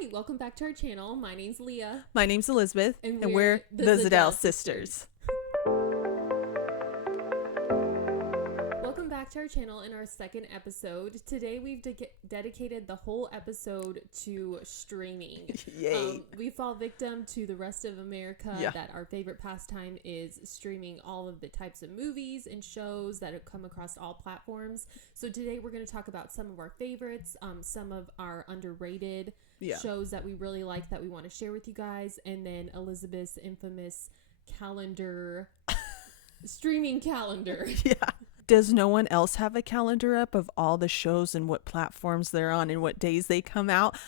Hi, welcome back to our channel. My name's Leah. My name's Elizabeth, and we're the Zadell sisters. Welcome back to our channel in our second episode. Today we've dedicated the whole episode to streaming. Yay. We fall victim to the rest of America that our favorite pastime is streaming all of the types of movies and shows that have come across all platforms. So today we're going to talk about some of our favorites, some of our underrated shows that we really like that we want to share with you guys, and then Elizabeth's infamous calendar, streaming calendar. Yeah. Does no one else have a calendar up of all the shows and what platforms they're on and what days they come out?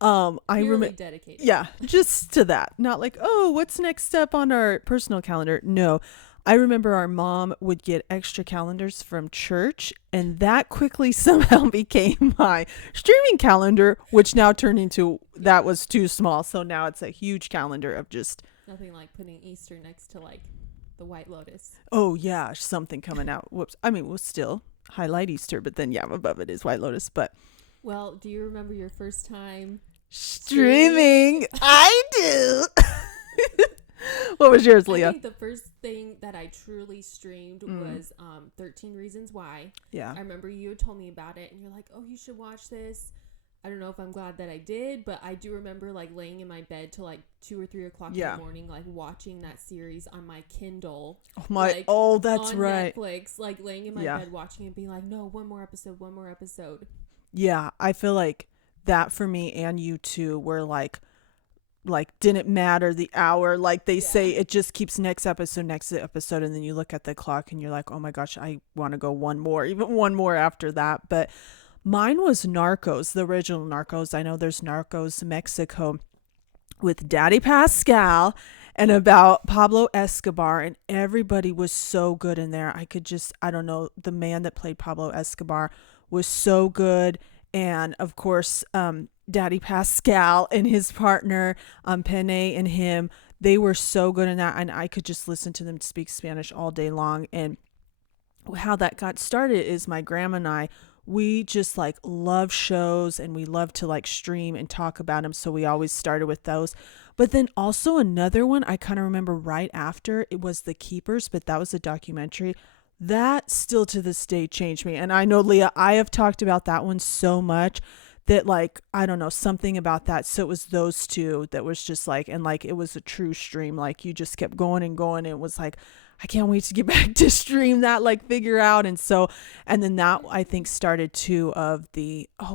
I remember dedicated. Yeah, just to that. Not like, oh, what's next up on our personal calendar? No. I remember our mom would get extra calendars from church, and that quickly somehow became my streaming calendar, which now turned into that was too small. So now it's a huge calendar of just nothing like putting Easter next to like the White Lotus. Oh yeah, something coming out. Whoops. I mean, we'll still highlight Easter, but then above it is White Lotus. But well, do you remember your first time streaming? I do. What was yours, Leah? I think the first thing that I truly streamed was 13 Reasons Why. Yeah. I remember you had told me about it, and you're like, oh, you should watch this. I don't know if I'm glad that I did, but I do remember like laying in my bed till like 2 or 3 o'clock in the morning, like watching that series on my Kindle. That's on right. Netflix, like laying in my bed watching it, being like, no, one more episode. Yeah, I feel like that for me and you too were like didn't matter the hour. Like they say, it just keeps next episode, and then you look at the clock and you're like, oh my gosh, I want to go even one more after that. But mine was Narcos, the original Narcos. I know there's Narcos Mexico with Daddy Pascal and about Pablo Escobar, and everybody was so good in there. I don't know, the man that played Pablo Escobar was so good. And of course, Daddy Pascal and his partner, Pene and him, they were so good in that. And I could just listen to them speak Spanish all day long. And how that got started is my grandma and I, we just like love shows and we love to like stream and talk about them. So we always started with those. But then also another one I kind of remember right after, it was The Keepers, but that was a documentary. That still to this day changed me. And I know, Leah, I have talked about that one so much that like, I don't know, something about that. So it was those two that was just like, and like it was a true stream. Like you just kept going and going. And it was like, I can't wait to get back to stream that, like figure out. And then that I think started too of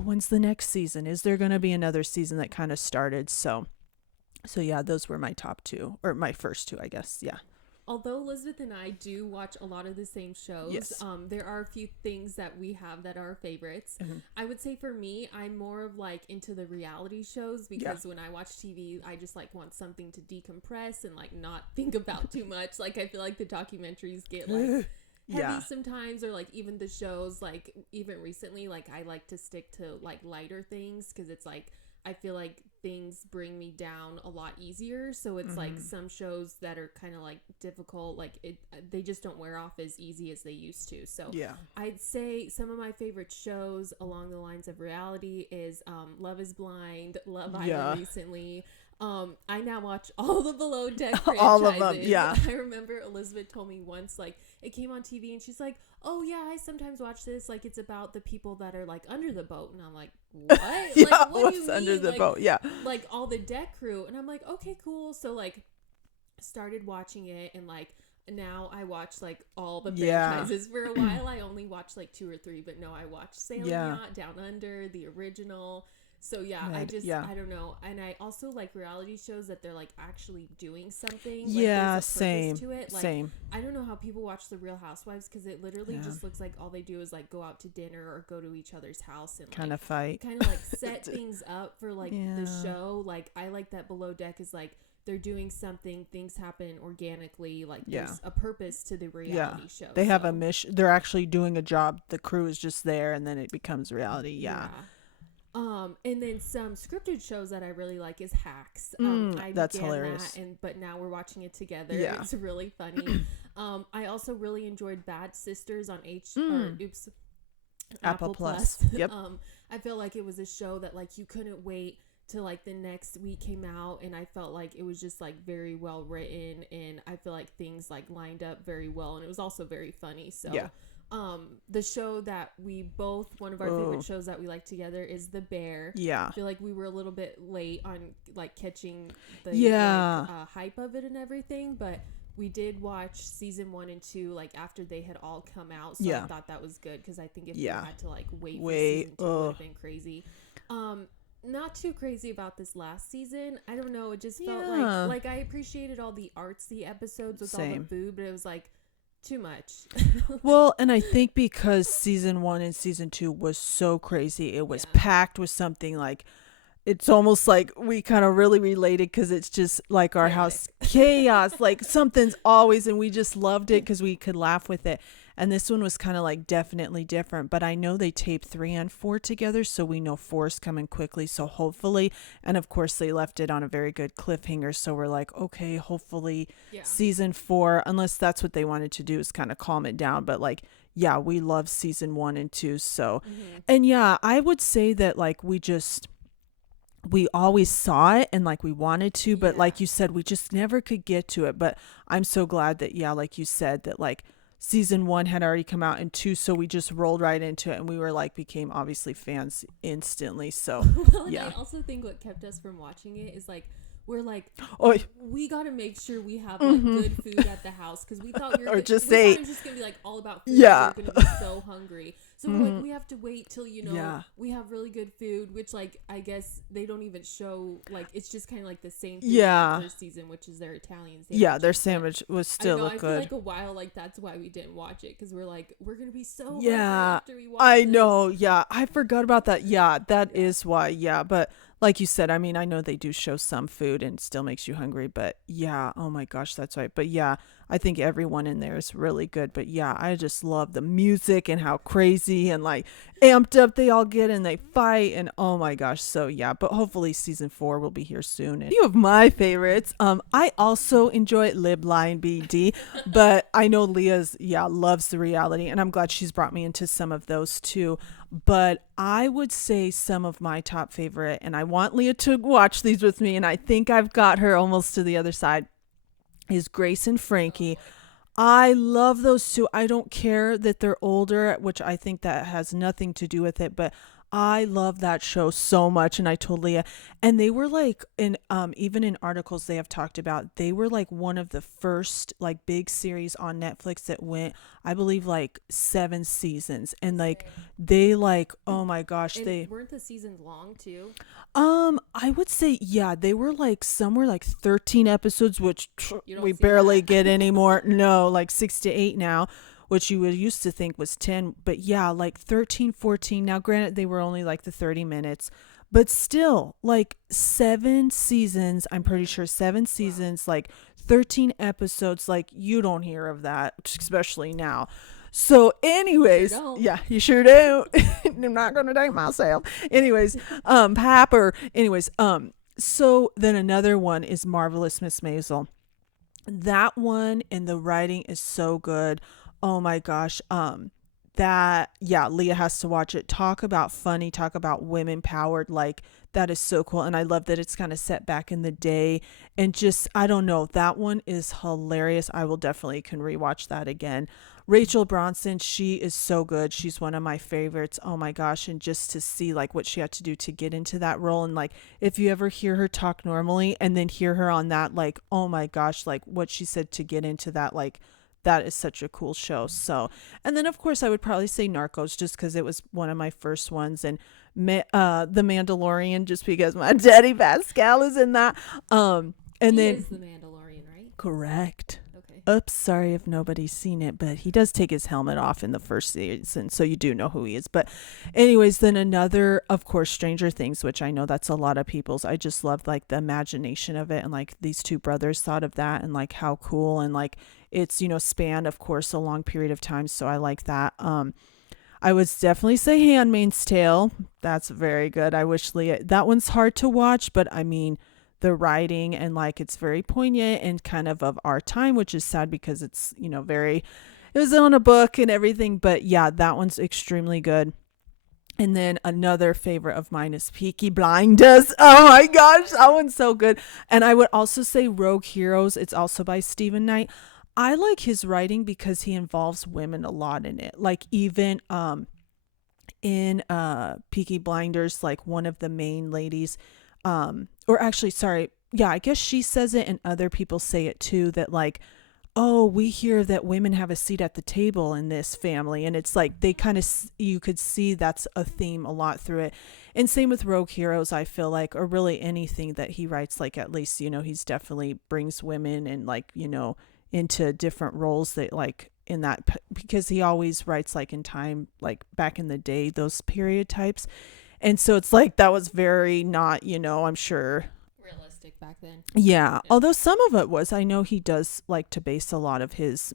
when's the next season? Is there going to be another season that kind of started? So yeah, those were my top two, or my first two, I guess. Yeah. Although Elizabeth and I do watch a lot of the same shows, there are a few things that we have that are favorites. Mm-hmm. I would say for me, I'm more of like into the reality shows because when I watch TV, I just like want something to decompress and like not think about too much. Like I feel like the documentaries get like heavy sometimes, or like even the shows, like even recently, like I like to stick to like lighter things because it's like I feel like things bring me down a lot easier. So it's like some shows that are kind of like difficult, like they just don't wear off as easy as they used to. So I'd say some of my favorite shows along the lines of reality is Love is Blind, Love Island recently. I now watch all the Below Deck franchises. All of them, yeah. I remember Elizabeth told me once, like, it came on TV and she's like, oh yeah, I sometimes watch this, like it's about the people that are like under the boat. And I'm like, what? Like, what do you mean? Under the like, boat? Yeah. Like all the deck crew. And I'm like, okay, cool. So like started watching it, and like now I watch like all the franchises. For a while I only watched like 2 or 3, but no, I watched Sailing Yacht, Down Under, the original. So I don't know. And I also like reality shows that they're like actually doing something. Like, same. To it. Like, same. I don't know how people watch The Real Housewives because it literally just looks like all they do is like go out to dinner or go to each other's house and kind of fight. Kind of like set things up for like the show. Like I like that Below Deck is like they're doing something, things happen organically, like there's a purpose to the reality show. They have a mission. They're actually doing a job. The crew is just there, and then it becomes reality. Yeah. And then some scripted shows that I really like is Hacks. That's hilarious. But now we're watching it together. Yeah. It's really funny. I also really enjoyed Bad Sisters on Apple Plus. Yep. I feel like it was a show that like you couldn't wait to like the next week came out, and I felt like it was just like very well written, and I feel like things like lined up very well, and it was also very funny. So the show that we both, one of our favorite shows that we like together is The Bear. I feel like we were a little bit late on like catching the hype of it and everything, but we did watch season 1 and 2 like after they had all come out, so I thought that was good, because I think if we had to like wait for season 2 it would have been crazy. Not too crazy about this last season. I don't know, it just felt like I appreciated all the artsy episodes with all the food, but it was like too much. Well, and I think because season 1 and season 2 was so crazy, it was packed with something like, it's almost like we kind of really related, because it's just like our house chaos, like something's always, and we just loved it because we could laugh with it. And this one was kind of like definitely different, but I know they taped 3 and 4 together, so we know 4's coming quickly, so hopefully, and of course they left it on a very good cliffhanger, so we're like, okay, hopefully season 4, unless that's what they wanted to do, is kind of calm it down. But like, yeah, we love season 1 and 2, so and I would say that like we always saw it and like we wanted to, but like you said, we just never could get to it. But I'm so glad that like you said, that like season 1 had already come out and 2, so we just rolled right into it, and we were like, became obviously fans instantly. So and I also think what kept us from watching it is like, we're like, we gotta make sure we have like good food at the house, because we thought we were thought it was just gonna be like all about food. We were gonna be so hungry, so we're like, we have to wait till we have really good food, which like I guess they don't even show, like it's just kind of like the same thing in the first season, which is their Italian sandwich. Their sandwich was still good. I feel like a while like that's why we didn't watch it, because we're like, we're gonna be so hungry after we watch this. Know I forgot about that. That is why. But like you said, I mean, I know they do show some food and it still makes you hungry, but oh my gosh, that's right. But I think everyone in there is really good. But I just love the music and how crazy and like amped up they all get, and they fight, and oh my gosh. So but hopefully season 4 will be here soon. And a few of my favorites, I also enjoy Lib Line BD, but I know Leah's loves the reality, and I'm glad she's brought me into some of those too. But I would say some of my top favorite, and I want Leah to watch these with me, and I think I've got her almost to the other side, is Grace and Frankie. I love those two. I don't care that they're older, which I think that has nothing to do with it, but I love that show so much. And I told Leah, and they were like, in even in articles they have talked about, they were like one of the first like big series on Netflix that went, I believe, like 7 seasons, and like they like, oh my gosh, and they weren't the seasons long too. I would say they were like somewhere like 13 episodes, which we barely get anymore. No, like 6 to 8 now, which you would used to think was 10, but like 13, 14. Now granted, they were only like the 30 minutes, but still like 7 seasons. I'm pretty sure 7 seasons, like 13 episodes. Like, you don't hear of that, especially now. So anyways, you sure do. I'm not gonna date myself. Anyways, Papper. Anyways, so then another one is Marvelous Miss Maisel. That one, and the writing is so good. Oh my gosh. That Leah has to watch it. Talk about funny, talk about women powered, like that is so cool. And I love that it's kind of set back in the day, and just, I don't know, that one is hilarious. I will definitely can rewatch that again. Rachel Bronson, she is so good. She's one of my favorites. Oh my gosh. And just to see like what she had to do to get into that role, and like if you ever hear her talk normally and then hear her on that, like, oh my gosh, like what she said to get into that, like that is such a cool show. So, and then of course I would probably say Narcos, just because it was one of my first ones, and The Mandalorian, just because my daddy Pascal is in that. And he then is the Mandalorian, right? Correct. Okay. Oops, sorry if nobody's seen it, but he does take his helmet off in the first season, so you do know who he is. But anyways, then another, of course, Stranger Things, which I know that's a lot of people's. I just love like the imagination of it, and like these two brothers thought of that, and like how cool, and like it's, spanned, of course, a long period of time, so I like that. I would definitely say Handmaid's Tale. That's very good. I wish Leah, that one's hard to watch, but I mean, the writing, and like it's very poignant and kind of our time, which is sad because it's, it was on a book and everything, but that one's extremely good. And then another favorite of mine is Peaky Blinders. Oh my gosh, that one's so good. And I would also say Rogue Heroes. It's also by Stephen Knight. I like his writing because he involves women a lot in it. Like even in Peaky Blinders, like one of the main ladies, or actually, sorry, yeah, I guess she says it and other people say it too, that like, oh, we hear that women have a seat at the table in this family. And it's like they kind of, you could see that's a theme a lot through it. And same with Rogue Heroes, I feel like, or really anything that he writes, like at least, you know, he's definitely brings women and like, you know, into different roles that like in that, because he always writes like in time, like back in the day, those period types. And so it's like that was very not, you know, I'm sure realistic back then. yeah, although some of it was, I know he does like to base a lot of his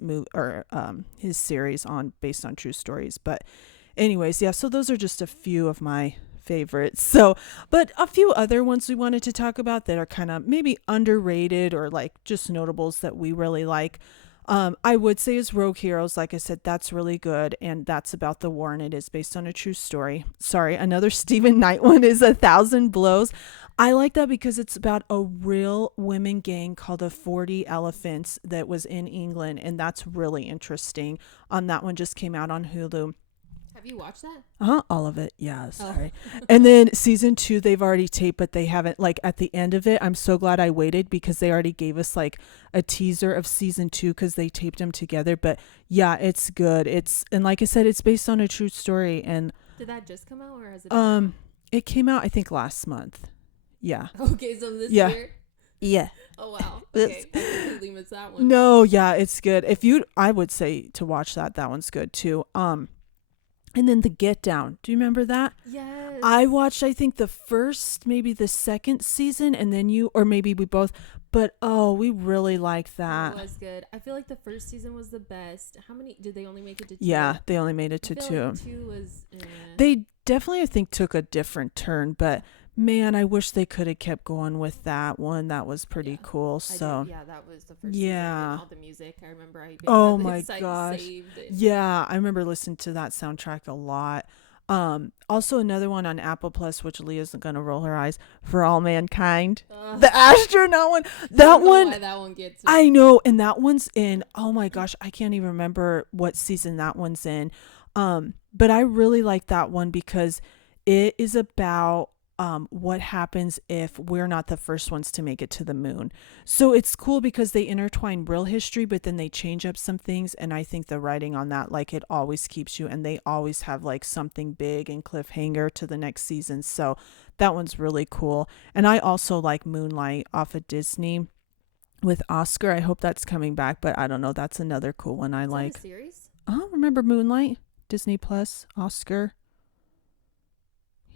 his series on based on true stories. But anyways, yeah, so those are just a few of my favorites. So, but a few other ones we wanted to talk about that are kind of maybe underrated or like just notables that we really like. I would say is Rogue Heroes. Like I said, that's really good, and that's about the war, and it is based on a true story. Sorry, another Stephen Knight one is 1,000 Blows. I like that because it's about a real women gang called the 40 Elephants that was in England, and that's really interesting. That one just came out on Hulu. Have you watched that? All of it. Yeah, sorry. And then season 2, they've already taped, but they haven't, like at the end of it, I'm so glad I waited because they already gave us like a teaser of season 2 because they taped them together. But yeah, it's good. And like I said, it's based on a true story. And did that just come out or has it it came out, I think, last month. Yeah. Okay, so this year? Yeah. Oh wow. Okay. I completely missed that one. No, yeah, it's good. I would say to watch that. That one's good too. And then The Get Down. Do you remember that? Yes. I watched, I think, the first, maybe the second season, and then or maybe we both. But, oh, we really liked that. It was good. I feel like the first season was the best. How many, did they only make it to 2? Yeah, they only made it to 2. Like 2 was, They definitely, I think, took a different turn, but man, I wish they could have kept going with that one. That was pretty cool. So yeah, that was the first season. All the music. I remember I oh my gosh. Yeah, I remember listening to that soundtrack a lot. Also another one on Apple Plus, which Leah's gonna roll her eyes, For All Mankind. The astronaut one. That one. Why that one gets me. I know, and that one's in. Oh my gosh, I can't even remember what season that one's in. But I really like that one because it is about what happens if we're not the first ones to make it to the moon. So it's cool because they intertwine real history, but then they change up some things. And I think the writing on that, like it always keeps you, and they always have like something big and cliffhanger to the next season. So that one's really cool. And I also like Moonlight off of Disney with Oscar. I hope that's coming back, but I don't know. That's another cool one I like. That a series? Remember Moonlight? Disney Plus, Oscar.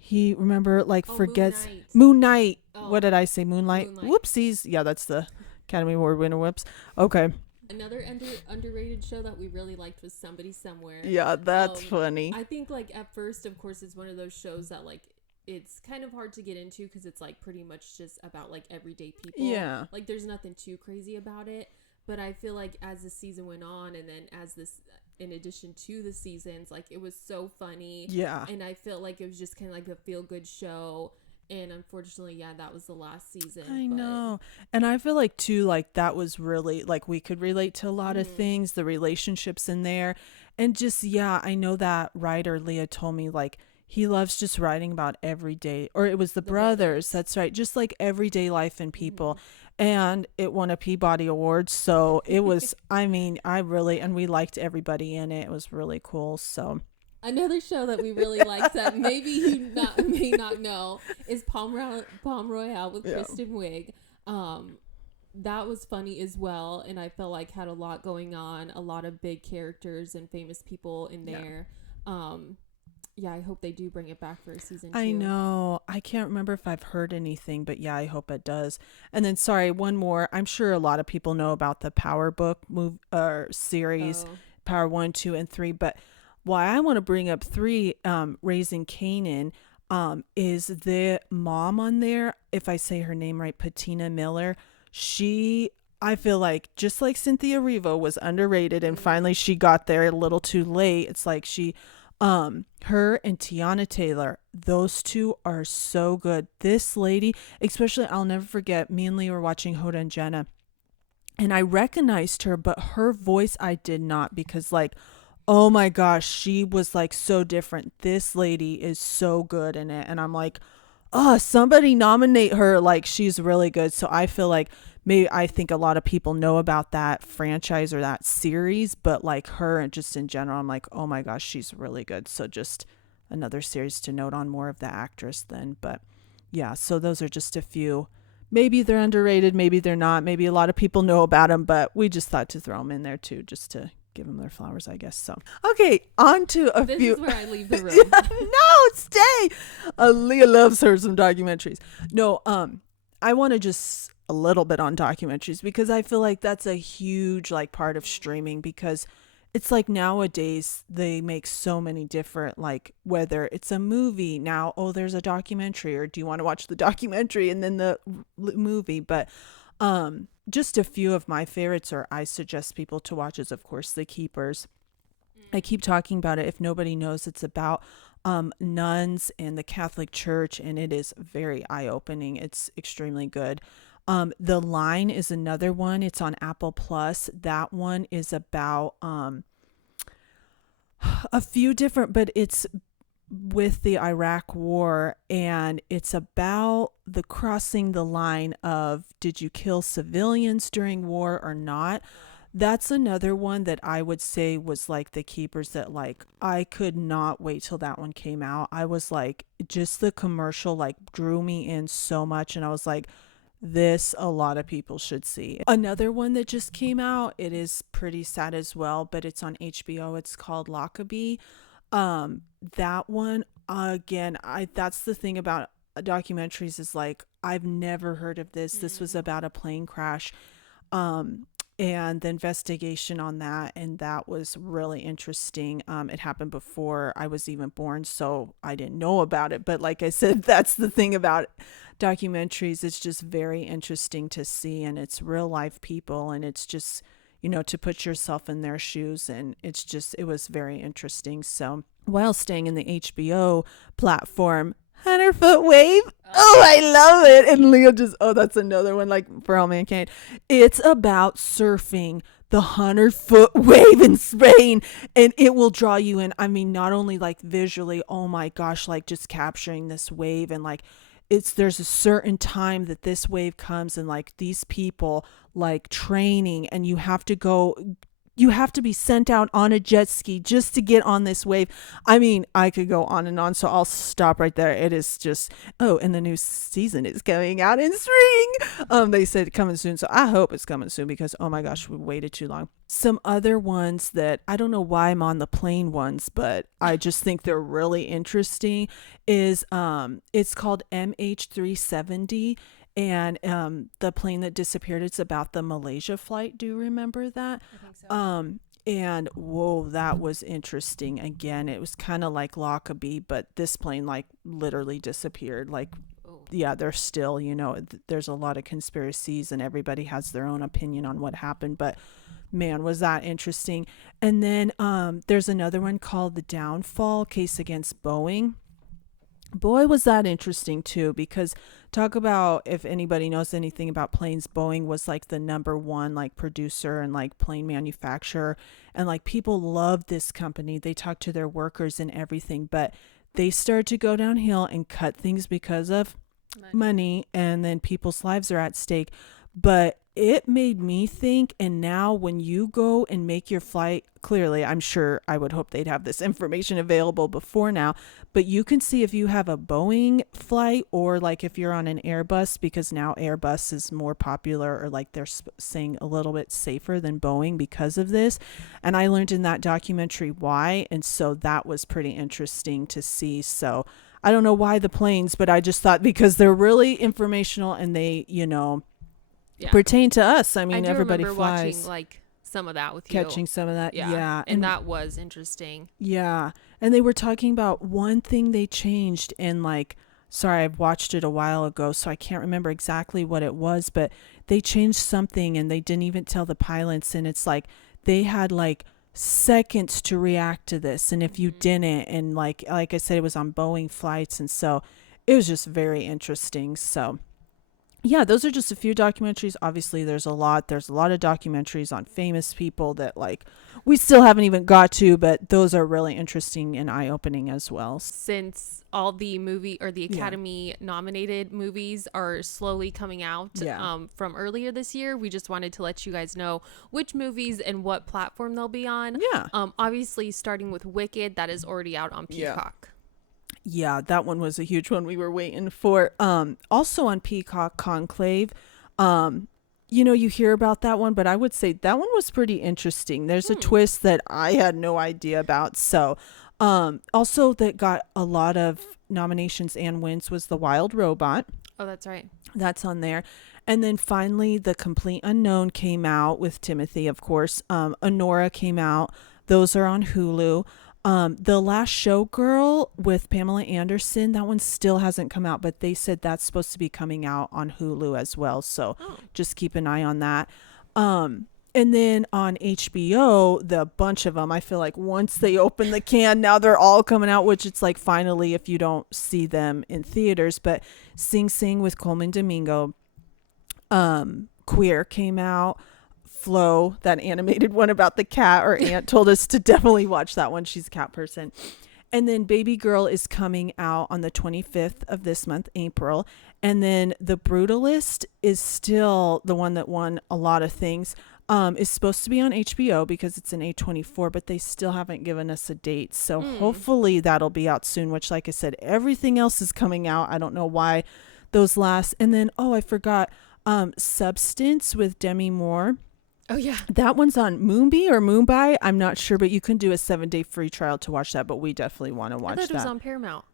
He forgets Moon Knight. Oh. What did I say? Moonlight. Whoopsies. Yeah, that's the Academy Award winner. Whoops. Okay. Another underrated show that we really liked was Somebody Somewhere. Yeah, that's funny. I think like at first, of course, it's one of those shows that like it's kind of hard to get into because it's like pretty much just about like everyday people. Yeah. Like there's nothing too crazy about it. But I feel like as the season went on, and then as this, in addition to the seasons, like it was so funny. Yeah. And I felt like it was just kind of like a feel good show. And unfortunately, yeah, that was the last season. I know. And I feel like too, like that was really like we could relate to a lot of things, the relationships in there. And just, yeah, I know that writer Leah told me like he loves just writing about everyday, or it was the brothers. That's right. Just like everyday life and people. And it won a Peabody Award. So it was, I mean, and we liked everybody in it. It was really cool. So another show that we really liked that maybe you may not know is Palm Royale with Kristen Wiig. That was funny as well. And I felt like had a lot going on, a lot of big characters and famous people in there. Yeah, I hope they do bring it back for a season 2. I know. I can't remember if I've heard anything, but yeah, I hope it does. And then, sorry, one more. I'm sure a lot of people know about the Power Book series, Power 1, 2, and 3. But why I want to bring up 3, Raising Kanan, is the mom on there. If I say her name right, Patina Miller. I feel like, just like Cynthia Erivo was underrated, and finally she got there a little too late. It's like she Her and Tiana Taylor, those two are so good. This lady, especially, I'll never forget, me and Lee were watching Hoda and Jenna, and I recognized her, but her voice I did not, because like, oh my gosh, she was like so different. This lady is so good in it, and I'm like, oh, somebody nominate her. Like, she's really good. So I feel like maybe, I think a lot of people know about that franchise or that series, but like her and just in general, I'm like, oh my gosh, she's really good. So just another series to note on, more of the actress then. But yeah, so those are just a few. Maybe they're underrated, maybe they're not, maybe a lot of people know about them, but we just thought to throw them in there too, just to give them their flowers, I guess. So okay, on to a few. This is where I leave the room. No, stay. Leah loves her some documentaries. No, I want to just a little bit on documentaries, because I feel like that's a huge like part of streaming, because it's like nowadays they make so many different, like, whether it's a movie now, oh, there's a documentary, or do you want to watch the documentary and then the movie? But just a few of my favorites, or I suggest people to watch, is of course The Keepers. I keep talking about it. If nobody knows, it's about nuns in the Catholic Church, and it is very eye-opening. It's extremely good. The Line is another one. It's on Apple Plus. That one is about a few different, but it's with the Iraq war, and it's about the crossing the line of, did you kill civilians during war or not? That's another one that I would say was like The Keepers, that like I could not wait till that one came out. I was like, just the commercial like drew me in so much, and I was like, this a lot of people should see. Another one that just came out, it is pretty sad as well, but it's on HBO. It's called Lockerbie. That one, again, that's the thing about documentaries, is like, I've never heard of this. This was about a plane crash, and the investigation on that, and that was really interesting. It happened before I was even born, so I didn't know about it, but like I said, that's the thing about documentaries. It's just very interesting to see, and it's real life people, and it's just, you know, to put yourself in their shoes, and it's just, it was very interesting. So while staying in the HBO platform, 100-foot wave, oh, I love it. And Leo just, oh, that's another one, like, for all mankind. It's about surfing the 100-foot wave in Spain, and it will draw you in. I mean, not only like visually, oh my gosh, like just capturing this wave, and like, there's a certain time that this wave comes, and like these people like training, and you have to be sent out on a jet ski just to get on this wave. I mean, I could go on and on, so I'll stop right there. It is just, oh, and the new season is coming out in spring. They said coming soon, so I hope it's coming soon, because oh my gosh, we waited too long. Some other ones that I don't know why I'm on the plane ones, but I just think they're really interesting is it's called MH370. And the plane that disappeared, it's about the Malaysia flight. Do you remember that? I think so. And whoa, that was interesting. Again, it was kind of like Lockerbie, but this plane like literally disappeared. Like, yeah, they're still, you know, there's a lot of conspiracies, and everybody has their own opinion on what happened, but man, was that interesting. And then there's another one called The Downfall Case Against Boeing. Boy, was that interesting too, because talk about, if anybody knows anything about planes, Boeing was like the number one like producer and like plane manufacturer, and like people loved this company. They talked to their workers and everything, but they started to go downhill and cut things because of money, and then people's lives are at stake. But it made me think, and now when you go and make your flight, clearly, I'm sure, I would hope they'd have this information available before now, but you can see if you have a Boeing flight, or like if you're on an Airbus, because now Airbus is more popular, or like they're saying a little bit safer than Boeing because of this. And I learned in that documentary why, and so that was pretty interesting to see. So I don't know why the planes, but I just thought, because they're really informational, and they, you know, pertain to us. I mean, everybody flies. Watching like some of that with catching some of that. Yeah. And that was interesting. Yeah. And they were talking about one thing they changed, and like, sorry, I've watched it a while ago, so I can't remember exactly what it was, but they changed something, and they didn't even tell the pilots. And it's like, they had like seconds to react to this, and if you didn't, and like I said, it was on Boeing flights, and so it was just very interesting. So yeah, those are just a few documentaries. Obviously there's a lot of documentaries on famous people that like we still haven't even got to, but those are really interesting and eye-opening as well. Since all the movie or the Academy nominated movies are slowly coming out from earlier this year, we just wanted to let you guys know which movies and what platform they'll be on. Obviously starting with Wicked, that is already out on Peacock. Yeah, that one was a huge one we were waiting for. Also on Peacock, Conclave. You hear about that one, but I would say that one was pretty interesting. There's a twist that I had no idea about. So also that got a lot of nominations and wins was The Wild Robot. Oh, that's right. That's on there. And then finally The Complete Unknown came out with Timothy, of course. Honora came out. Those are on Hulu. The Last Showgirl with Pamela Anderson, that one still hasn't come out, but they said that's supposed to be coming out on Hulu as well. So just keep an eye on that. And then on HBO, the bunch of them, I feel like once they open the can, now they're all coming out, which it's like finally if you don't see them in theaters. But Sing Sing with Coleman Domingo, Queer came out. Flo, that animated one about the cat, or Aunt told us to definitely watch that one. She's a cat person. And then Baby Girl is coming out on the 25th of this month, April. And then The Brutalist is still the one that won a lot of things. Is supposed to be on HBO because it's an A24, but they still haven't given us a date. So hopefully that'll be out soon, which like I said, everything else is coming out. I don't know why those last. And then, I forgot, Substance with Demi Moore. Oh, yeah. That one's on Moonbee or Moonbye. I'm not sure, but you can do a 7-day free trial to watch that, but we definitely want to watch that. I thought it was on Paramount.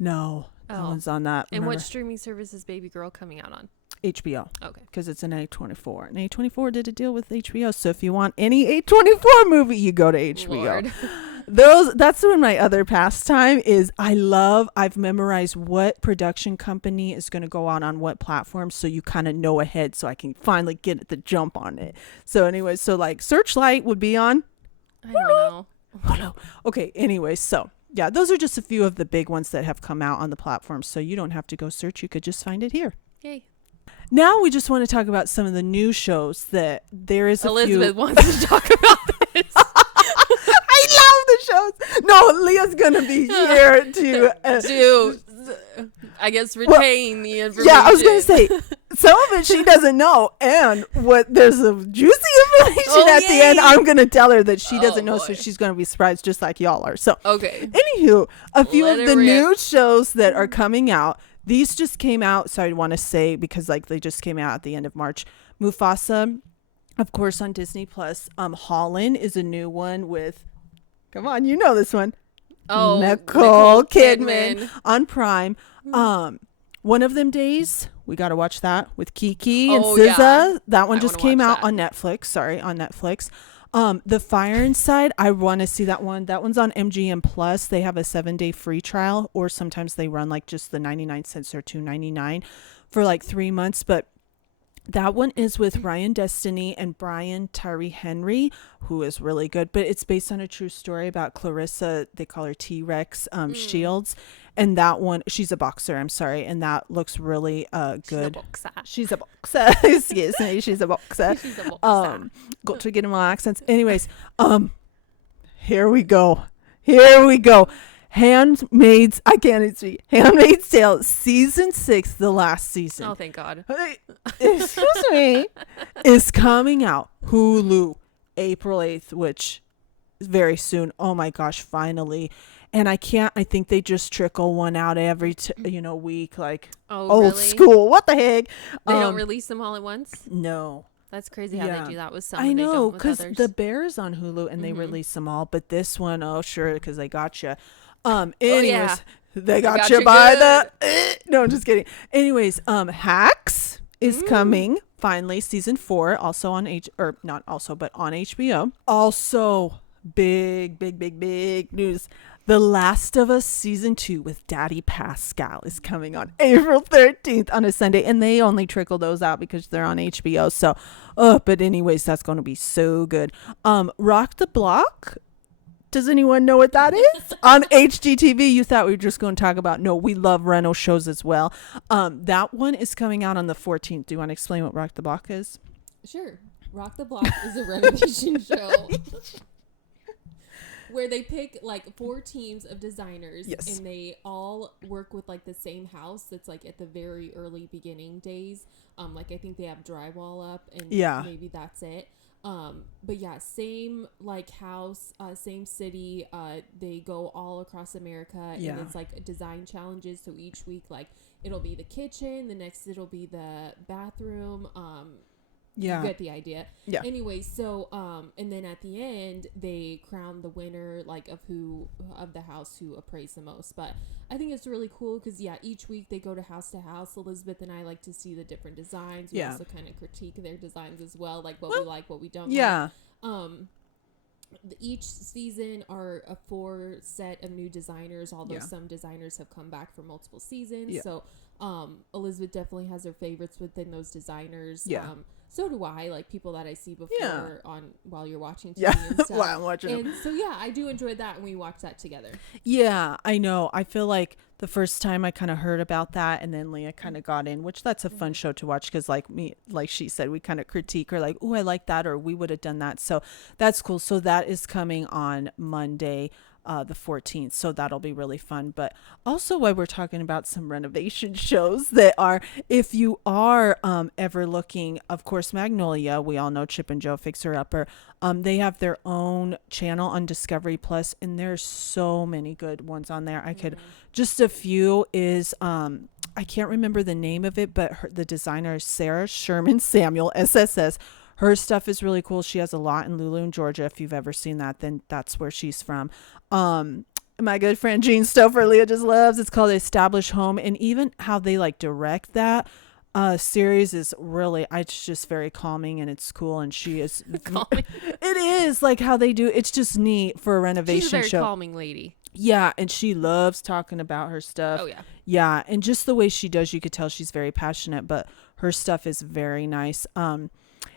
No, that one's on that. And what streaming service is Baby Girl coming out on? HBO. Okay. Because it's an A24. And A24 did a deal with HBO. So if you want any A24 movie, you go to HBO. Lord. That's one of my other pastime is I've memorized what production company is going to go on what platform, so you kind of know ahead, so I can finally get the jump on it. So anyway, so like Searchlight would be on. I don't know. Oh no. Okay. Anyway, so yeah, those are just a few of the big ones that have come out on the platform. So you don't have to go search; you could just find it here. Yay. Now we just want to talk about some of the new shows that there is. Elizabeth wants to talk about this. I love the shows. No, Leah's gonna be here to I guess retain the information. Yeah, I was gonna say some of it she doesn't know, and there's a juicy information at the end. I'm gonna tell her that she doesn't know, so she's gonna be surprised just like y'all are. So okay. Anywho, a few of the new shows that are coming out. These just came out, so I want to say because like they just came out at the end of March. Mufasa, of course, on Disney Plus. Holland is a new one with. Come on, you know this one. Oh, Nicole Kidman on Prime. One of Them Days, we got to watch that with Kiki and SZA. Yeah. That one just came out on Netflix. On Netflix. The Fire Inside, I want to see that one. That one's on MGM Plus. They have a 7-day free trial, or sometimes they run like just the 99 cents or $2.99 for like 3 months. But that one is with Ryan Destiny and Brian Tyree Henry, who is really good. But it's based on a true story about Clarissa. They call her T-Rex Shields. And that one, she's a boxer, I'm sorry. And that looks really good. She's a boxer. Excuse me, she's a boxer. She's a boxer. Got to get in my accents. Anyways, here we go. Handmaid's Tale season 6, the last season. Oh, thank God. Excuse me. Is coming out Hulu April 8th, which is very soon. Oh my gosh, finally. And I think they just trickle one out every week, like old school. What the heck? They don't release them all at once? No. That's crazy how they do that with some. I know, because The Bear's on Hulu and they release them all, but this one, sure, because they got you. Anyways, they got you by the. No, I'm just kidding. Anyways, Hacks is coming finally, season 4, also on on HBO. Also, big news. The Last of Us season 2 with Daddy Pascal is coming on April 13th on a Sunday, and they only trickle those out because they're on HBO. So, but anyways, that's going to be so good. Rock the Block. Does anyone know what that is? On HGTV, you thought we were just going to talk about, no, we love rental shows as well. That one is coming out on the 14th. Do you want to explain what Rock the Block is? Sure. Rock the Block is a renovation show where they pick like 4 teams of designers, yes, and they all work with like the same house that's like at the very early beginning days. Like I think they have drywall up, and maybe that's it. But yeah, same like house, same city. They go all across America, and it's like design challenges. So each week, like it'll be the kitchen, the next it'll be the bathroom. You get the idea. Yeah. Anyway, so and then at the end they crown the winner, like of the house who appraised the most. But I think it's really cool because each week they go to house. Elizabeth and I like to see the different designs. We also kind of critique their designs as well, like what we like, what we don't like. Each season are a 4 set of new designers, although some designers have come back for multiple seasons. So Elizabeth definitely has her favorites within those designers. So do I, like people that I see before while you're watching TV and stuff. While I'm watching and them. So I do enjoy that, and we watch that together. Yeah, I know. I feel like the first time I kind of heard about that, and then Leah kind of got in, which that's a fun show to watch because like she said, we kind of critique or like, oh, I like that, or we would have done that. So that's cool. So that is coming on Monday, the 14th, so that'll be really fun. But also, while we're talking about some renovation shows that are, if you are ever looking, of course, Magnolia, we all know Chip and Jo Fixer Upper, they have their own channel on Discovery Plus, and there's so many good ones on there. I could just a few is I can't remember the name of it, but the designer is Sarah Sherman Samuel, SSS. Her stuff is really cool. She has a lot in Lulu, Georgia. If you've ever seen that, then that's where she's from. My good friend Jean Stouffer, Leah just loves. It's called Established Home. And even how they like direct that series is really, it's just very calming, and it's cool. And she is calming. It is like how they do. It's just neat for a renovation show. She's a very calming lady. Yeah, and she loves talking about her stuff. Oh, yeah. Yeah, and just the way she does, you could tell she's very passionate, but her stuff is very nice.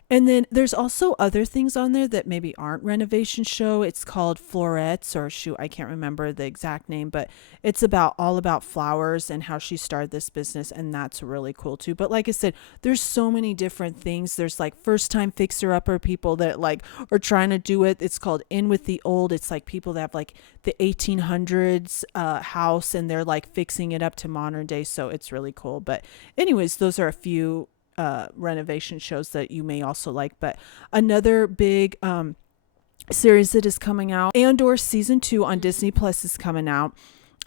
And then there's also other things on there that maybe aren't renovation show. It's called Florets, or I can't remember the exact name, but it's all about flowers and how she started this business, and that's really cool too. But like I said, there's so many different things. There's like first time fixer upper people that like are trying to do it. It's called In with the Old. It's like people that have like the 1800s house, and they're like fixing it up to modern day. So it's really cool. But anyways, those are a few renovation shows that you may also like. But another big series that is coming out, Andor season 2 on Disney Plus is coming out.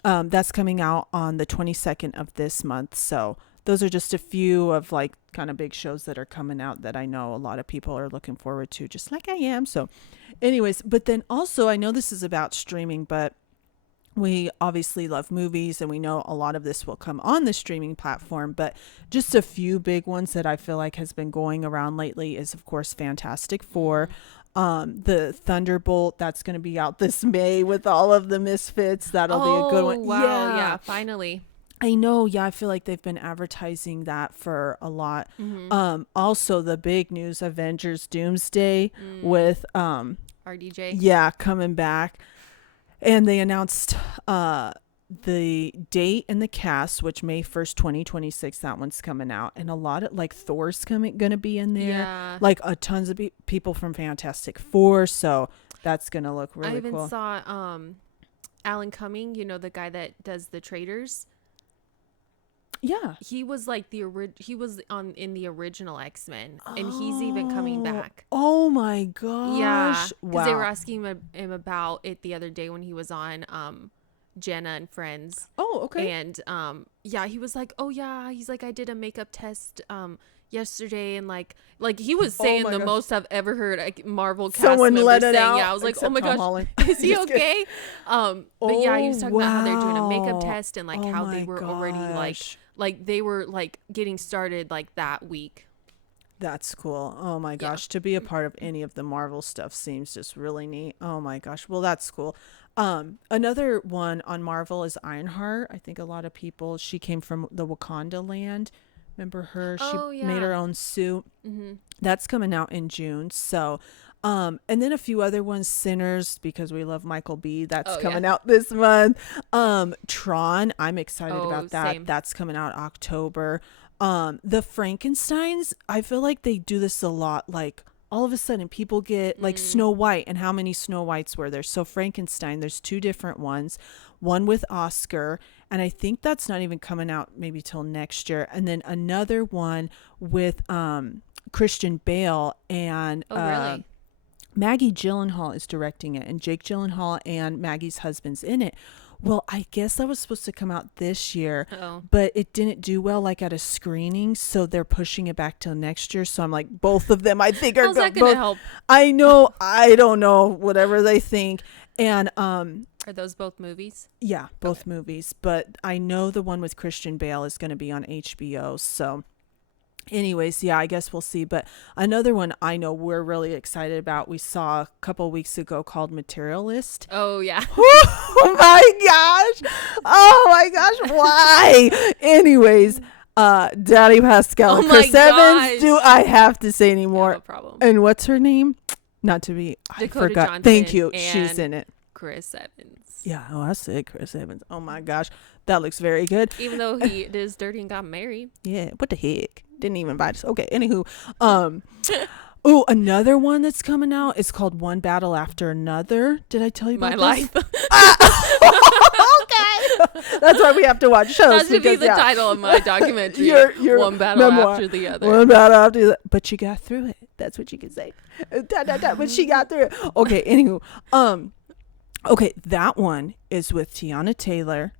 That's coming out on the 22nd of this month. So those are just a few of like kind of big shows that are coming out that I know a lot of people are looking forward to, just like I am. So anyways, but then also I know this is about streaming, but we obviously love movies, and we know a lot of this will come on the streaming platform, but just a few big ones that I feel like has been going around lately is, of course, Fantastic Four. The Thunderbolt, that's going to be out this May with all of the Misfits. That'll be a good one. Wow. Yeah, finally. I know. Yeah, I feel like they've been advertising that for a lot. Also, the big news, Avengers Doomsday with RDJ. Yeah, coming back. And they announced the date and the cast, which May 1st, 2026, that one's coming out. And a lot of like Thor's going to be in there. Yeah. Like a tons of people from Fantastic Four. So that's going to look really cool. I even saw Alan Cumming, the guy that does The Traitors. Yeah. He was like he was in the original X-Men, and he's even coming back. Oh my gosh. Yeah. Because they were asking him about it the other day when he was on Jenna and Friends. Oh, okay. And he was like, oh yeah, he's like, I did a makeup test yesterday, and like he was saying the most I've ever heard a Marvel cast Someone member let it saying. out, Yeah, I was like, oh my Tom gosh, Holland. is he okay? But yeah, he was talking about how they're doing a makeup test, and like how they were already like they were like getting started like that week. That's cool. Oh my gosh. To be a part of any of the Marvel stuff seems just really neat. Oh my gosh. Well, that's cool. Another one on Marvel is Ironheart. I think a lot of people, she came from the Wakanda land. Remember her? She made her own suit. Mm-hmm. That's coming out in June. So, and then a few other ones, Sinners, because we love Michael B. That's coming out this month. Tron, I'm excited about that. Same. That's coming out October. The Frankensteins, I feel like they do this a lot. Like all of a sudden people get like Snow White, and how many Snow Whites were there? So Frankenstein, there's 2 different ones, one with Oscar, and I think that's not even coming out maybe till next year. And then another one with Christian Bale and really? Maggie Gyllenhaal is directing it, and Jake Gyllenhaal and Maggie's husband's in it. Well, I guess that was supposed to come out this year, but it didn't do well, like at a screening, so they're pushing it back till next year. So I'm like, both of them, I think, are going to help. I know, I don't know, whatever they think. And are those both movies? Yeah, both movies. But I know the one with Christian Bale is going to be on HBO. So anyways, yeah, I guess we'll see. But another one I know we're really excited about, we saw a couple weeks ago, called Materialist. Oh, yeah. Oh, my gosh. Oh, my gosh. Why? Anyways, Daddy Pascal, Chris Evans. Do I have to say anymore? No problem. And what's her name? Not to be, Dakota I forgot. Johnson. Thank you. She's in it. Chris Evans. Yeah. Oh, I said Chris Evans. Oh, my gosh. That looks very good. Even though he is dirty and got married. Yeah. What the heck? Didn't even invite us. Okay. Anywho, oh, another one that's coming out is called One Battle After Another. Did I tell you about My this? Life? Okay. That's why we have to watch shows. That should be the title of my documentary. your One battle memoir. after the other. One battle after the other. But you got through it. That's what you can say. But she got through it. Okay. Anywho, okay, that one is with Tiana Taylor,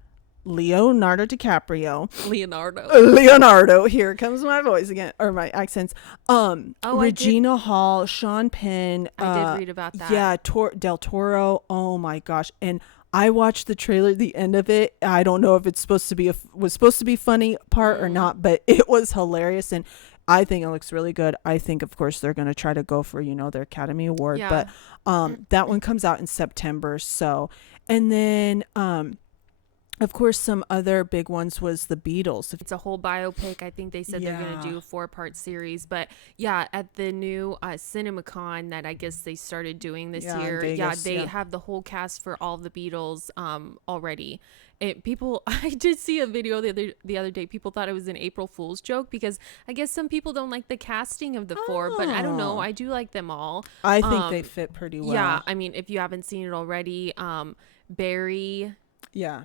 Leonardo DiCaprio. Leonardo. Here comes my voice again, or my accents. Regina Hall, Sean Penn. I did read about that. Yeah, Del Toro. Oh my gosh! And I watched the trailer, the end of it. I don't know if it's supposed to be was supposed to be funny part or not, but it was hilarious, and I think it looks really good. I think, of course, they're going to try to go for, their Academy Award, but that one comes out in September. So, and then, of course, some other big ones was the Beatles. It's a whole biopic. I think they said they're going to do a 4-part series. But yeah, at the new CinemaCon that I guess they started doing this year, Vegas, they have the whole cast for all the Beatles already. I did see a video the other day. People thought it was an April Fool's joke because I guess some people don't like the casting of the 4, but I don't know. I do like them all. I think they fit pretty well. Yeah, I mean, if you haven't seen it already, Barry. Yeah.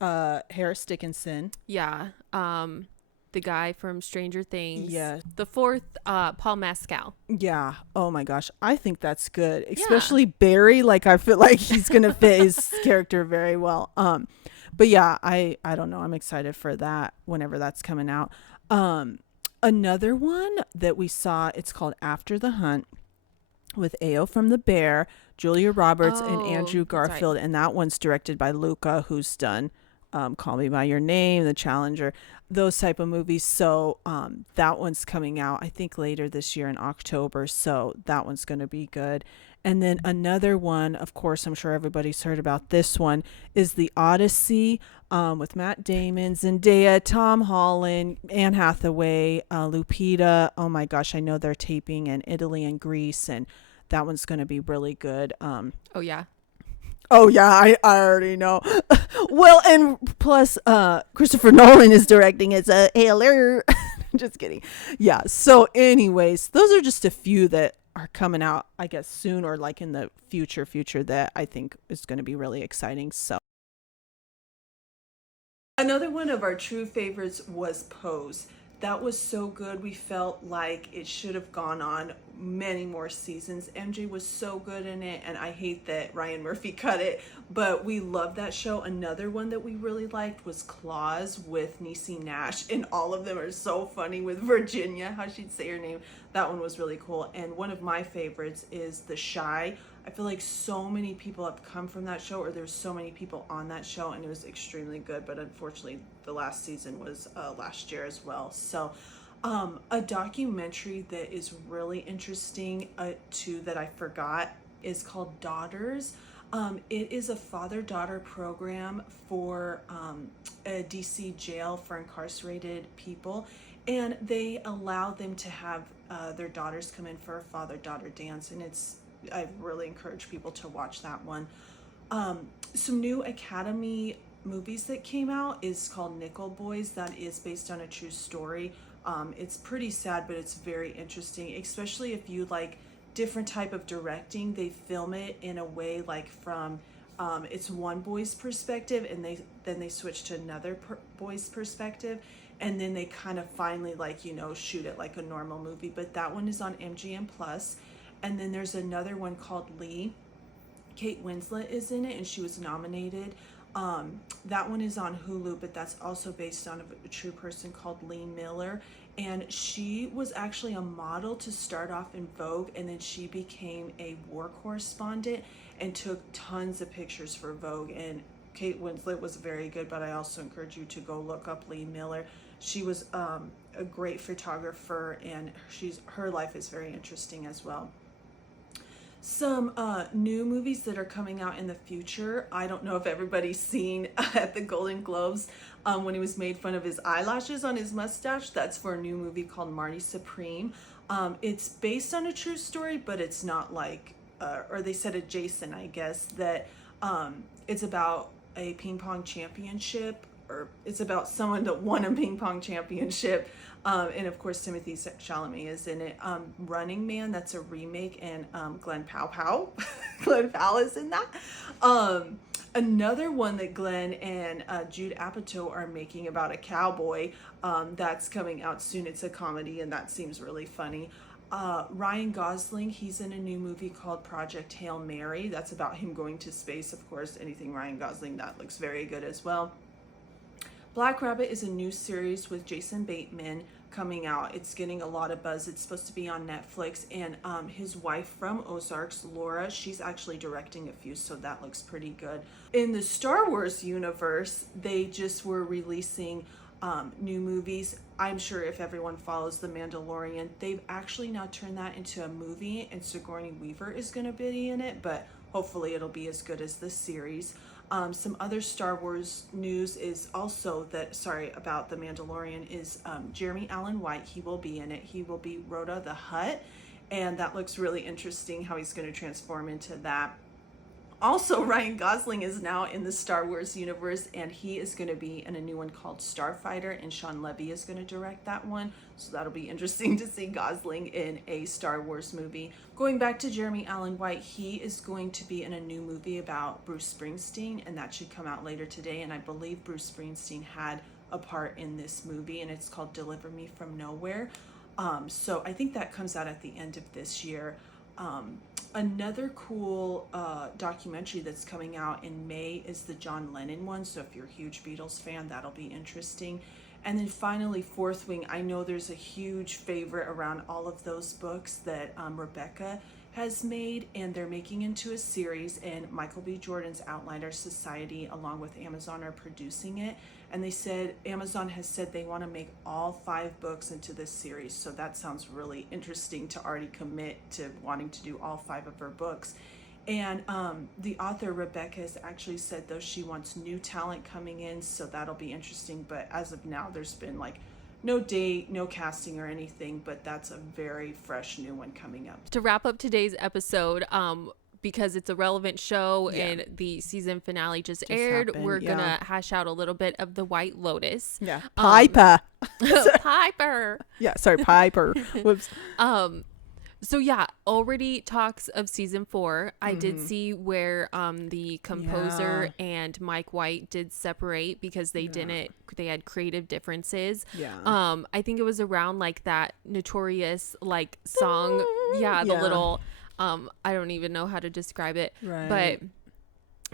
Harris Dickinson. Yeah. The guy from Stranger Things. Yeah. The 4th, Paul Mescal. Yeah. Oh my gosh. I think that's good. Especially Barry. Like, I feel like he's going to fit his character very well. But yeah, I don't know. I'm excited for that whenever that's coming out. Another one that we saw, it's called After the Hunt, with Ayo from The Bear, Julia Roberts, and Andrew Garfield. Right. And that one's directed by Luca, who's done Call Me By Your Name, The Challenger, those type of movies. So that one's coming out, I think, later this year in October. So that one's going to be good. And then another one, of course, I'm sure everybody's heard about this one, is The Odyssey, with Matt Damon, Zendaya, Tom Holland, Anne Hathaway, Lupita. Oh my gosh, I know they're taping in Italy and Greece, and that one's going to be really good. Oh yeah, I already know. Well, and plus Christopher Nolan is directing it. So hello. Just kidding. Yeah. So anyways, those are just a few that are coming out, I guess, soon, or like in the future that I think is going to be really exciting. So another one of our true favorites was Pose. That was so good. We felt like it should have gone on many more seasons. MJ was so good in it, and I hate that Ryan Murphy cut it, but we loved that show. Another one that we really liked was Claws with Niecy Nash, and all of them are so funny, with Virginia, how she'd say her name. That one was really cool. And one of my favorites is The Shy. I feel like so many people have come from that show, or there's so many people on that show, and it was extremely good. But unfortunately, the last season was last year as well. So A documentary that is really interesting too that I forgot is called Daughters. It is a father-daughter program for a DC jail for incarcerated people, and they allow them to have their daughters come in for a father-daughter dance, and I really encourage people to watch that one. Some new Academy movies that came out is called Nickel Boys. That is based on a true story. It's pretty sad, but it's very interesting, especially if you like different type of directing. They film it in a way like from it's one boy's perspective, and then they switch to another boy's perspective, and then they kind of finally like shoot it like a normal movie. But that one is on MGM Plus. And then there's another one called Lee. Kate Winslet is in it, and she was nominated. That one is on Hulu, but that's also based on a true person called Lee Miller. And she was actually a model to start off in Vogue, and then she became a war correspondent and took tons of pictures for Vogue. And Kate Winslet was very good, but I also encourage you to go look up Lee Miller. She was a great photographer, and her life is very interesting as well. Some new movies that are coming out in the future. I don't know if everybody's seen at the Golden Globes when he was made fun of his eyelashes on his mustache. That's for a new movie called Marty Supreme. It's based on a true story, but it's not like, or they said adjacent, I guess, that it's about a ping pong championship, or it's about someone that won a ping pong championship. And of course, Timothy Chalamet is in it. Running Man, that's a remake, and Glenn Powell is in that. Another one that Glenn and Jude Apatow are making about a cowboy, that's coming out soon. It's a comedy, and that seems really funny. Ryan Gosling, he's in a new movie called Project Hail Mary. That's about him going to space. Of course, anything Ryan Gosling, that looks very good as well. Black Rabbit is a new series with Jason Bateman coming out. It's getting a lot of buzz. It's supposed to be on Netflix, and his wife from Ozarks, Laura, she's actually directing a few, so that looks pretty good. In the Star Wars universe, they just were releasing new movies. I'm sure if everyone follows The Mandalorian, they've actually now turned that into a movie, and Sigourney Weaver is going to be in it, but hopefully it'll be as good as the series. Some other Star Wars news is also about The Mandalorian is Jeremy Allen White. He will be in it. He will be Rhoda the Hutt, and that looks really interesting how he's going to transform into that. Also, Ryan Gosling is now in the Star Wars universe, and he is going to be in a new one called Starfighter, and Sean Levy is going to direct that one. So that'll be interesting to see Gosling in a Star Wars movie. Going back to Jeremy Allen White, he is going to be in a new movie about Bruce Springsteen, and that should come out later today. And I believe Bruce Springsteen had a part in this movie, and it's called Deliver Me From Nowhere. So I think that comes out at the end of this year. Another cool documentary that's coming out in May is the John Lennon one. So if you're a huge Beatles fan, that'll be interesting. And then finally, Fourth Wing. I know there's a huge favorite around all of those books that Rebecca has made, and they're making into a series, and Michael B. Jordan's Outlier Society along with Amazon are producing it. And they said, Amazon has said they want to make all 5 books into this series. So that sounds really interesting to already commit to wanting to do all 5 of her books. And the author, Rebecca, has actually said, though, she wants new talent coming in. So that'll be interesting. But as of now, there's been like no date, no casting or anything. But that's a very fresh new one coming up. To wrap up today's episode, because it's a relevant show and the season finale just aired, we're gonna hash out a little bit of the White Lotus. Yeah, Piper. Piper. Yeah, sorry, Piper. Whoops. So yeah, already talks of season 4. I did see where the composer and Mike White did separate because they they had creative differences. Yeah. I think it was around like that notorious like song. The little I don't even know how to describe it. Right. But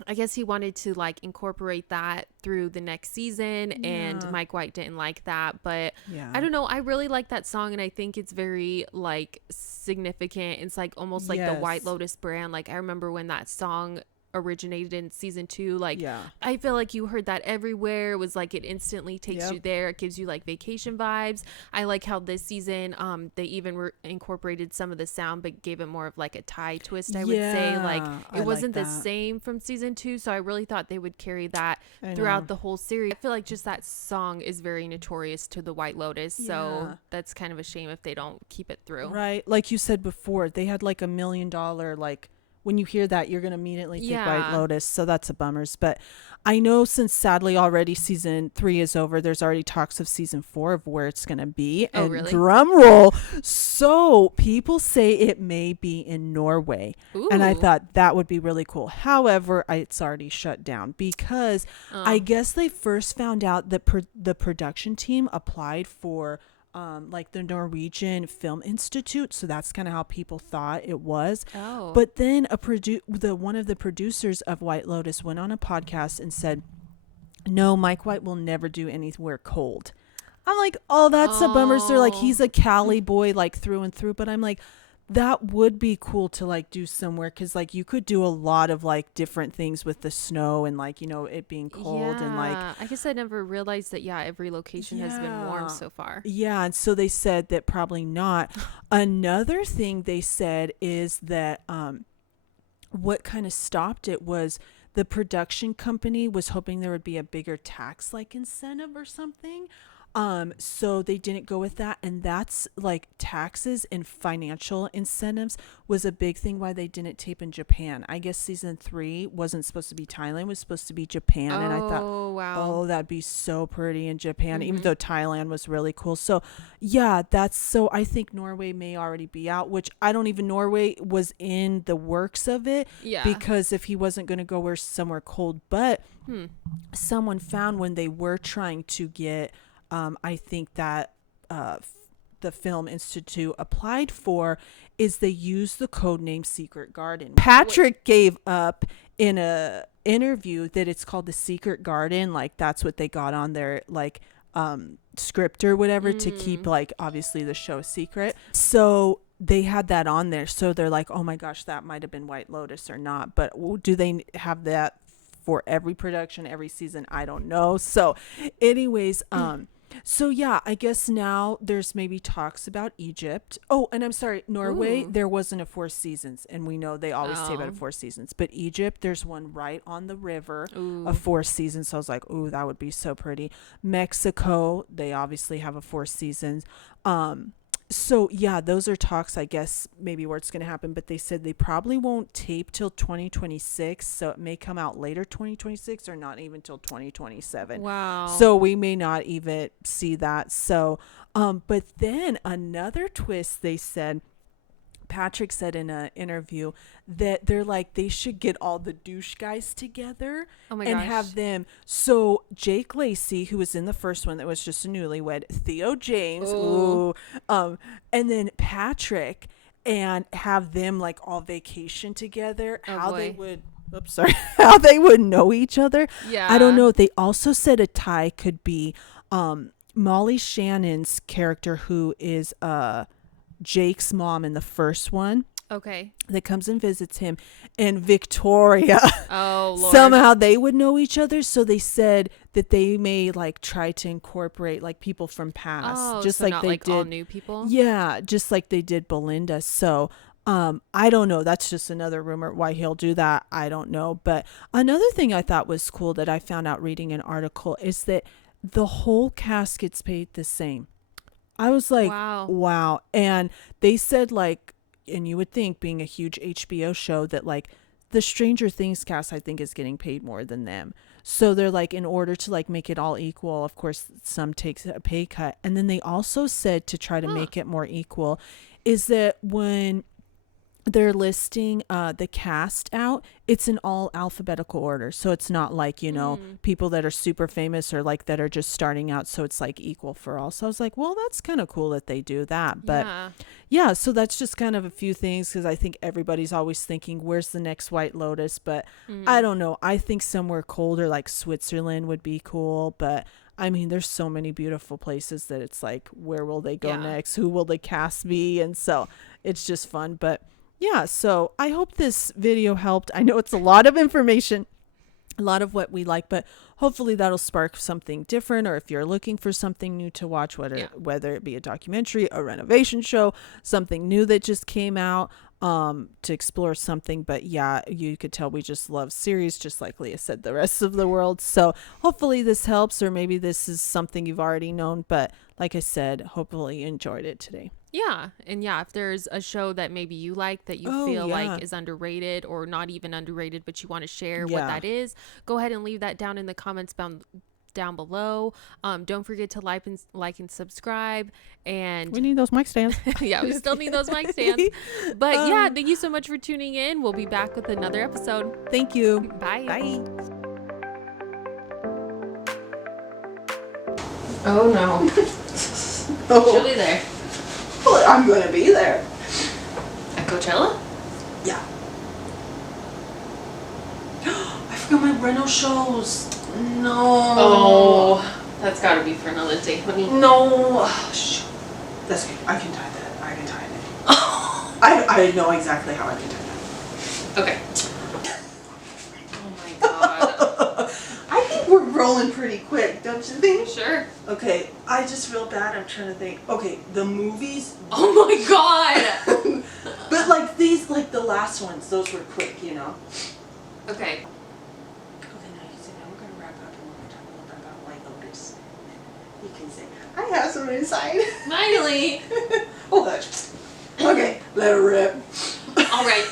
I guess he wanted to like incorporate that through the next season, and Mike White didn't like that. But I don't know. I really like that song, and I think it's very like significant. It's like almost like the White Lotus brand. Like I remember when that song originated in season 2. Like, yeah, I feel like you heard that everywhere. It was like it instantly takes you there. It gives you like vacation vibes. I like how this season they even incorporated some of the sound but gave it more of like a Thai twist, I would say. Like, it wasn't the same from season 2, so I really thought they would carry that throughout the whole series. I feel like just that song is very notorious to the White Lotus, so that's kind of a shame if they don't keep it through. Right, like you said before, they had like $1 million, like, when you hear that, you're going to immediately think White Lotus. So that's a bummer. But I know since sadly already season 3 is over, there's already talks of season 4 of where it's going to be. Oh, and really? Drum roll. So people say it may be in Norway. Ooh. And I thought that would be really cool. However, it's already shut down because I guess they first found out that the production team applied for like the Norwegian Film Institute, so that's kind of how people thought it was. But then one of the producers of White Lotus went on a podcast and said, no, Mike White will never do anywhere cold. I'm like, oh, that's a bummer. So like, he's a Cali boy, like through and through. But I'm like, that would be cool to like do somewhere, because like you could do a lot of like different things with the snow and like, you know, it being cold and like, I guess I never realized that every location has been warm so far. Yeah, and so they said that probably not. Another thing they said is that what kind of stopped it was the production company was hoping there would be a bigger tax like incentive or something. So they didn't go with that, and that's like taxes and financial incentives was a big thing why they didn't tape in Japan. I guess season 3 wasn't supposed to be Thailand, was supposed to be Japan. And I thought, wow, that'd be so pretty in Japan, even though Thailand was really cool. So yeah, I think Norway may already be out, which I don't even, Norway was in the works of it, because if he wasn't going to go somewhere cold, but someone found when they were trying to get I think that the Film Institute applied for is they used the code name Secret Garden. Patrick gave up in a interview that it's called the Secret Garden. Like that's what they got on their like script or whatever to keep like obviously the show secret. So they had that on there. So they're like, oh my gosh, that might have been White Lotus or not. But do they have that for every production, every season? I don't know. So anyways, so yeah, I guess now there's maybe talks about Egypt. Oh, and I'm sorry, Norway, there wasn't a 4 seasons, and we know they always say about a 4 seasons. But Egypt, there's one right on the river of 4 seasons. So I was like, ooh, that would be so pretty. Mexico, they obviously have a 4 seasons. So yeah, those are talks, I guess, maybe where it's going to happen, but they said they probably won't tape till 2026. So it may come out later 2026 or not even till 2027. Wow. So we may not even see that. So, but then another twist, they said, Patrick said in an interview that they're like, they should get all the douche guys together and have them. So Jake Lacey, who was in the first one that was just a newlywed, Theo James, and then Patrick, and have them like all vacation together. How they would know each other. Yeah. I don't know. They also said a tie could be Molly Shannon's character, who is Jake's mom in the first one. Okay. That comes and visits him, and Victoria. Oh, Lord. Somehow they would know each other. So they said that they may like try to incorporate like people from past, just so like not they like did all new people. Yeah, just like they did Belinda. So I don't know. That's just another rumor why he'll do that. I don't know. But another thing I thought was cool that I found out reading an article is that the whole cast gets paid the same. I was like, wow. And they said like, and you would think being a huge HBO show that like the Stranger Things cast, I think, is getting paid more than them. So they're like, in order to like make it all equal, of course, some takes a pay cut. And then they also said to try to make it more equal is that when they're listing the cast out, it's in all alphabetical order. So it's not like, you know, people that are super famous or like that are just starting out. So it's like equal for all. So I was like, well, that's kind of cool that they do that. But yeah, so that's just kind of a few things, because I think everybody's always thinking, where's the next White Lotus? But I don't know. I think somewhere colder like Switzerland would be cool. But I mean, there's so many beautiful places that it's like, where will they go next? Who will the cast be? And so it's just fun. But yeah, so I hope this video helped. I know it's a lot of information, a lot of what we like, but hopefully that'll spark something different. Or if you're looking for something new to watch, whether it be a documentary, a renovation show, something new that just came out, to explore something. But yeah, you could tell we just love series, just like Leah said, the rest of the world. So hopefully this helps, or maybe this is something you've already known, but like I said, hopefully you enjoyed it today. Yeah. And yeah, if there's a show that maybe you like that you feel like is underrated, or not even underrated, but you want to share what that is, go ahead and leave that down in the comments down below. Don't forget to like and subscribe. And we need those mic stands. Yeah, we still need those mic stands. But yeah, thank you so much for tuning in. We'll be back with another episode. Thank you. Bye. Bye. Oh no. She'll be there. Well, I'm going to be there. At Coachella? Yeah. I forgot my rental shows. No. Oh, that's got to be for another day, honey. No. Shoot. That's okay. I can tie that. I can tie it. I know exactly how I can tie that. Okay. Oh my god. I think we're rolling pretty quick, don't you think? Sure. Okay, I just feel bad. I'm trying to think. Okay, the movies. Oh my god. But like these, like the last ones, those were quick, you know? Okay. Now we're going to wrap up and we're going to talk a little bit about White Lotus. You can say, I have some insight. Finally. Oh, okay, let it rip. All right.